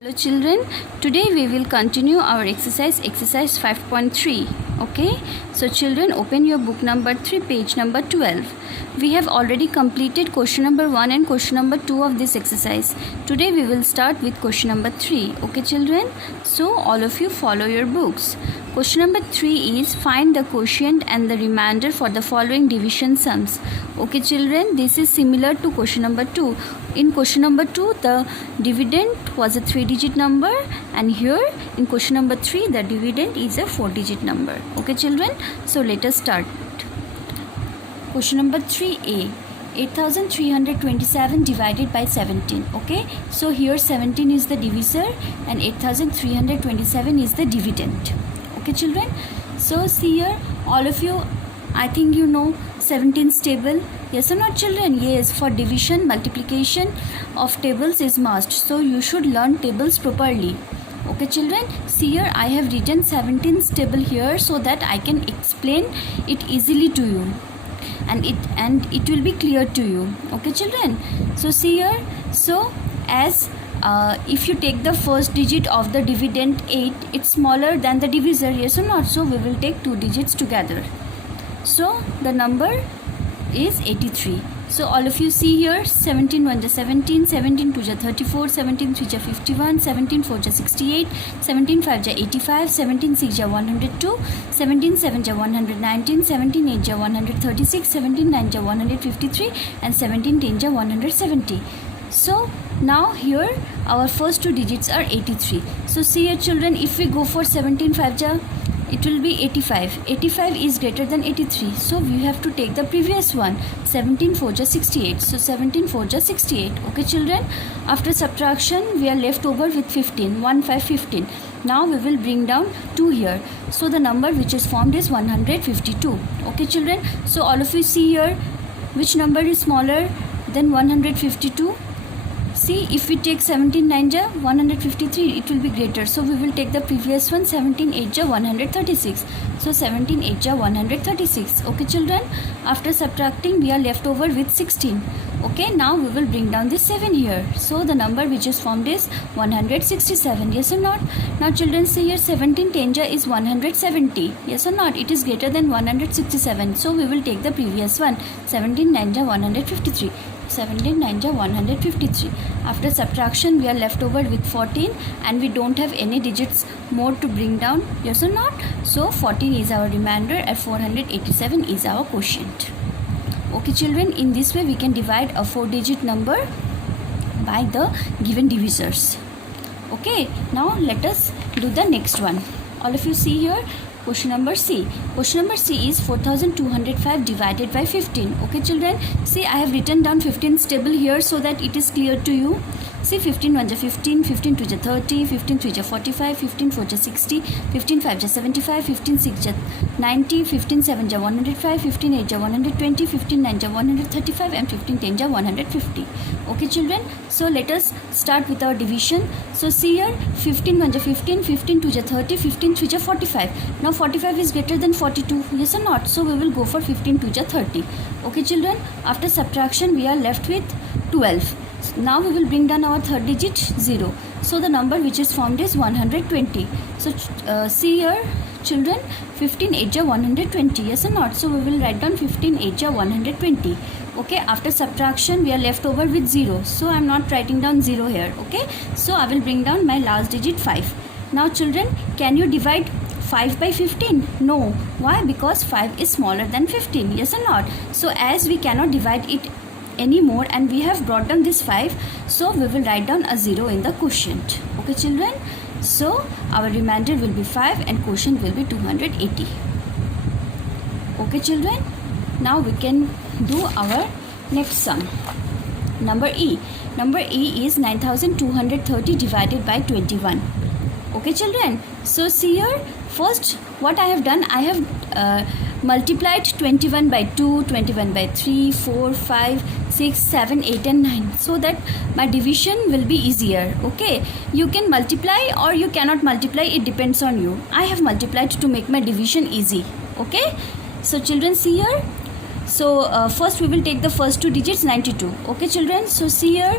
Hello children, today we will continue our exercise 5.3. Okay, so children, open your book number 3, page number 12. We have already completed question number 1 and question number 2 of this exercise. Today we will start with question number 3. Okay children, so all of you follow your books. Question number 3 is find the quotient and the remainder for the following division sums. Okay children, this is similar to question number 2. In question number 2, the dividend was a 3-digit number, and here in question number 3, the dividend is a 4-digit number. Okay children, so let us start. Question number 3a, 8327 divided by 17. Okay, so here 17 is the divisor and 8327 is the dividend. Okay children, so see here, all of you, I think you know 17's table. Yes or not children? Yes, for division, multiplication of tables is must. So you should learn tables properly. Okay children, see here I have written 17's table here so that I can explain it easily to you. And it will be clear to you. Okay children, so see here, so as if you take the first digit of the dividend 8, it's smaller than the divisor, yes or not? So we will take 2 digits together. So the number is 83. So all of you see here, 17 1 ja 17, 17 2 ja 34, 17 3 ja 51, 17 4 ja 68, 17 5 ja 85, 17 6 ja 102, 17 7 ja 119, 17 8 ja 136, 17 9 ja 153 and 17 10 ja 170. So now here our first 2 digits are 83. So see here children, if we go for 17 5 ja, it will be 85. 85 is greater than 83. So we have to take the previous one. 17 4 ja 68. So 17 4 ja 68. Okay children. After subtraction we are left over with 15. 1 5 15. Now we will bring down 2 here. So the number which is formed is 152. Okay children. So all of you see here which number is smaller than 152. See, if we take 17 9 ja 153, it will be greater. So we will take the previous one, 17 8 ja 136. So 17 8 ja 136. Okay children, after subtracting we are left over with 16. Okay, now we will bring down this 7 here. So the number which is formed is 167. Yes or not? Now children, see here 17 10 ja is 170. Yes or not? It is greater than 167. So we will take the previous one, 17 9 ja 153. 17 9 ja 153. After subtraction we are left over with 14 and we don't have any digits more to bring down, yes or not? So 14 is our remainder and 487 is our quotient. Okay children, in this way we can divide a 4-digit number by the given divisors. Okay, now let us do the next one. All of you see here, question number C. Question number C is 4205 divided by 15. Okay children, see I have written down 15's table here so that it is clear to you. See 15 1 ja 15, 15 2 ja 30, 15 3 ja 45, 15 4 ja 60, 15 5 ja 75, 15 6 ja 90, 15 7 ja 105, 15 8 ja 120, 15 9 ja 135 and 15 10 ja 150. Okay children, so let us start with our division. So see here, 15 1 ja 15, 15 2 ja 30, 15 3 ja 45. Now 45 is greater than 42, yes or not? So we will go for 15 2 ja 30. Okay children, after subtraction we are left with 12. Now we will bring down our third digit 0. So the number which is formed is 120. So see here children, 15 8 ja 120, yes or not? So we will write down 15 8 ja 120. Okay, after subtraction we are left over with 0. So I am not writing down 0 here. Okay, so I will bring down my last digit 5. Now children, can you divide 5 by 15? No. Why? Because 5 is smaller than 15, yes or not? So as we cannot divide it anymore and we have brought down this 5, so we will write down a 0 in the quotient. Okay children, so our remainder will be 5 and quotient will be 280. Okay children, now we can do our next sum. Number E. Number E is 9230 divided by 21. Okay children, so see here, first what I have done, I have multiplied 21 by 2, 21 by 3, 4, 5, 6, 7, 8 and 9 so that my division will be easier. Okay, you can multiply or you cannot multiply, it depends on you. I have multiplied to make my division easy. Okay, so children see here, so first we will take the first 2 digits, 92. Okay children, so see here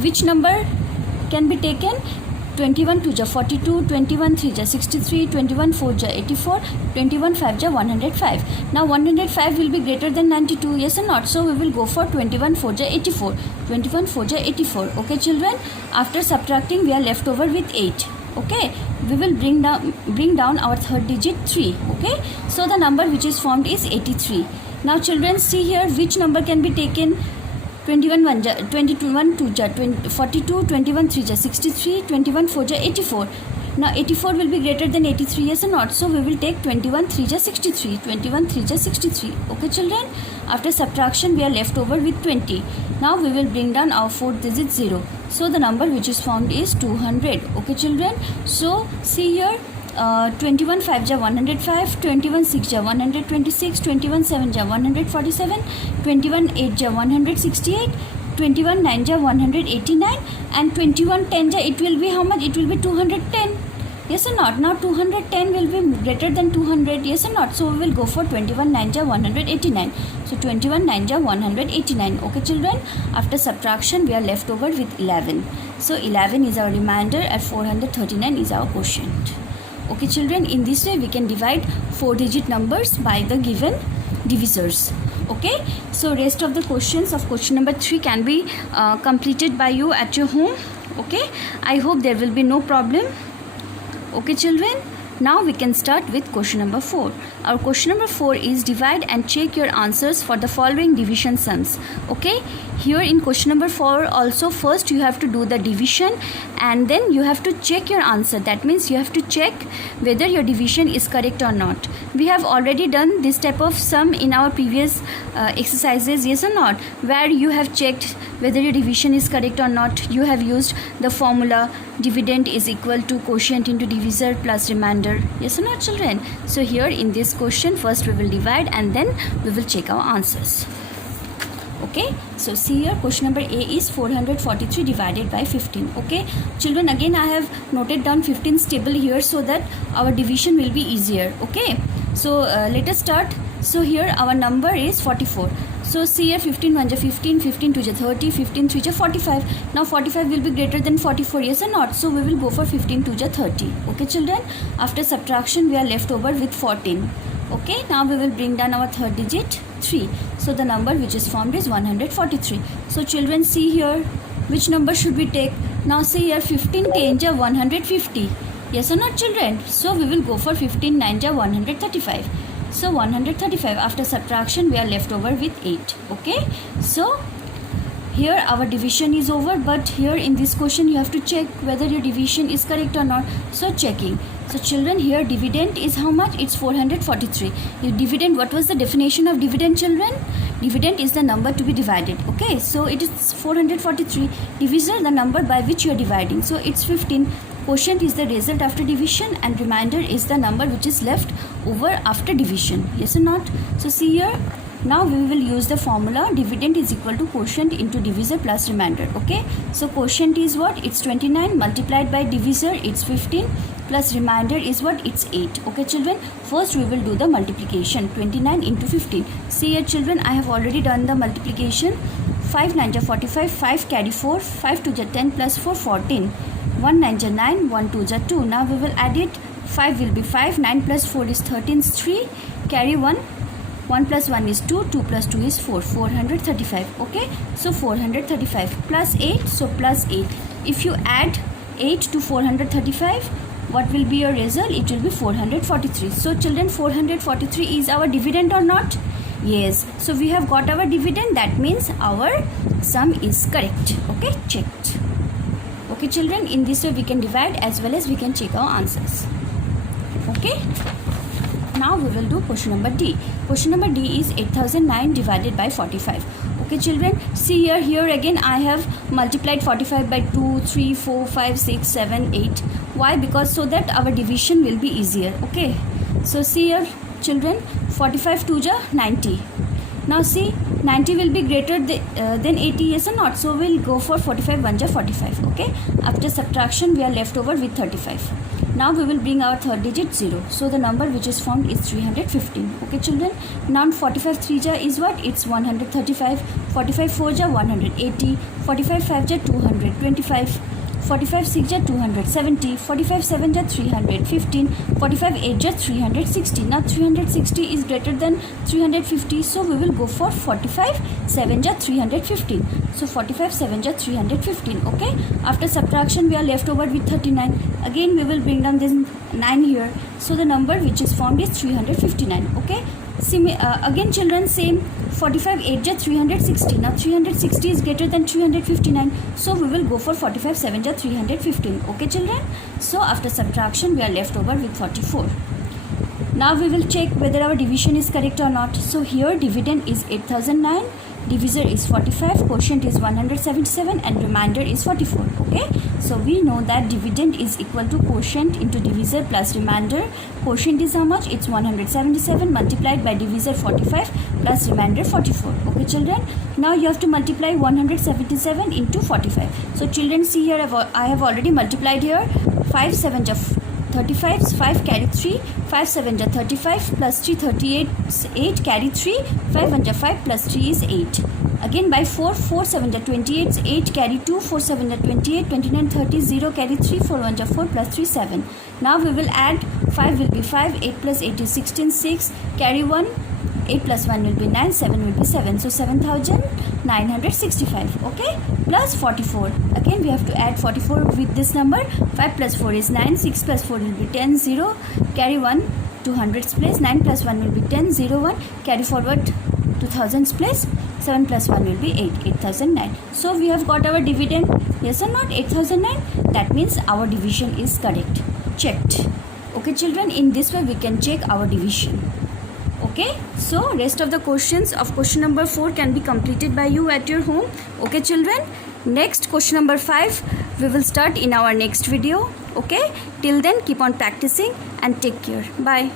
which number can be taken. 21 2 ja 42, 21 3 ja 63, 21 4 ja 84, 21 5 ja 105. Now 105 will be greater than 92, yes or not? So we will go for 21 4 ja 84, 21 4 ja 84. Okay children, after subtracting we are left over with 8. Okay, we will bring down our third digit 3. Okay, so the number which is formed is 83. Now children, see here which number can be taken. 21 1 ja 21 2 ja 42, 21 3 ja 63, 21 4 ja 84. Now 84 will be greater than 83, yes or not? So we will take 21 3 ja 63, 21 3 ja 63. Okay children, after subtraction we are left over with 20. Now we will bring down our fourth digit 0. So the number which is formed is 200. Okay children, so see here, 21 5 ja 105, 21 6 ja 126, 21 7 ja 147, 21 8 ja 168, 21 9 ja 189, and 21 10 ja, it will be how much? It will be 210. Yes or not? Now 210 will be greater than 200, yes or not? So we will go for 21 9 ja 189. So 21 9 ja 189. Okay children, after subtraction we are left over with 11. So 11 is our remainder and 439 is our quotient. Okay children, in this way we can divide 4-digit numbers by the given divisors. Okay, so rest of the questions of question number 3 can be completed by you at your home. Okay, I hope there will be no problem. Okay children, now we can start with question number 4. Our question number 4 is divide and check your answers for the following division sums. Okay, here in question number 4 also, first you have to do the division and then you have to check your answer. That means you have to check whether your division is correct or not. We have already done this type of sum in our previous exercises, yes or not, where you have checked whether your division is correct or not. You have used the formula dividend is equal to quotient into divisor plus remainder, yes or not children? So here in this question, first we will divide and then we will check our answers. Okay, so see here, question number A is 443 divided by 15. Okay children, again I have noted down 15 table here so that our division will be easier. Okay, so let us start. So here our number is 44. So see here, 15 1 ja 15, 15 2 ja 30, 15 3 ja 45. Now 45 will be greater than 44, yes or not? So we will go for 15 2 ja 30. Okay children, after subtraction we are left over with 14. Okay, now we will bring down our third digit 3. So the number which is formed is 143. So children, see here which number should we take. Now see here, 15 10 ja 150, yes or not children? So we will go for 15 9 ja 135. So 135, after subtraction we are left over with 8. Okay, so here our division is over, but here in this question you have to check whether your division is correct or not. So checking. So children, here dividend is how much? It's 443. Your dividend, what was the definition of dividend children? Dividend is the number to be divided. Okay, so it is 443. Divisor, the number by which you are dividing. So it's 15. Quotient is the result after division and remainder is the number which is left over after division, yes or not? So see here, now we will use the formula dividend is equal to quotient into divisor plus remainder. Okay, so quotient is what? It's 29 multiplied by divisor, it's 15, plus remainder is what? It's 8. Okay children, first we will do the multiplication. 29 into 15. See here children, I have already done the multiplication. 5 9 ja 45, 5 carry 4, 5 2 ja 10 plus 4 14, 1 9 ja 9, 1 2 ja 2. Now we will add it. 5 will be 5, 9 plus 4 is 13, 3, carry 1, 1 plus 1 is 2, 2 plus 2 is 4, 435. Okay, so 435 plus 8, so plus 8. If you add 8 to 435, what will be your result? It will be 443. So children, 443 is our dividend or not? Yes. So we have got our dividend. That means our sum is correct. Okay, checked. Okay children, in this way we can divide as well as we can check our answers. Okay, now we will do question number D. Question number D is 8009 divided by 45. Okay children, see here again I have multiplied 45 by 2, 3, 4, 5, 6, 7, 8. Why? Because so that our division will be easier. Okay, so see here children, 45 2 ja 90. Now see, 90 will be greater than 80, yes or not? So we'll go for 45 1 ja 45. Okay, after subtraction we are left over with 35. Now we will bring our third digit 0. So the number which is formed is 315. Okay children, now 45 3 ja is what? It's 135. 45 4 ja 180. 45 5 ja 225. 45 6 are 270, 45 7 are 315, 45 8 are 360. Now 360 is greater than 350, so we will go for 45 7 are 315. So 45 7 are 315. Okay, after subtraction we are left over with 39. Again we will bring down this 9 here, so the number which is formed is 359. Okay, again children, same, 45 8 are 360. Now 360 is greater than 359, so we will go for 45 7 are 315. Okay children, so after subtraction we are left over with 44. Now we will check whether our division is correct or not. So here dividend is 8009, divisor is 45, quotient is 177, and remainder is 44. Okay, so we know that dividend is equal to quotient into divisor plus remainder. Quotient is how much? It's 177 multiplied by divisor 45 plus remainder 44. Okay children, now you have to multiply 177 into 45. So children, see here, I have already multiplied here. 5 7 are 35, 5 carry 3, 5 7 are 35 plus 3 38, 8 carry 3, 5 1 are 5 plus 3 is 8. Again by 4, 4 7 are 28, 8 carry 2, 4 7 are 28, 29 30, 0 carry 3, 4 1 are 4 plus 3 7. Now we will add, 5 will be 5, 8 plus 8 is 16, 6 carry 1, 8 plus 1 will be 9, 7 will be 7. So 7965. Okay, plus 44. Again we have to add 44 with this number. 5 plus 4 is 9, 6 plus 4 will be 10, 0 carry 1 to hundreds place, 9 plus 1 will be 10, 0 1 carry forward to thousands place, 7 plus 1 will be 8, 8009. So we have got our dividend, yes or not, 8009. That means our division is correct. Checked. Okay children, in this way we can check our division. Okay, so rest of the questions of question number 4 can be completed by you at your home. Okay children, next question number 5 we will start in our next video. Okay, till then keep on practicing and take care. Bye.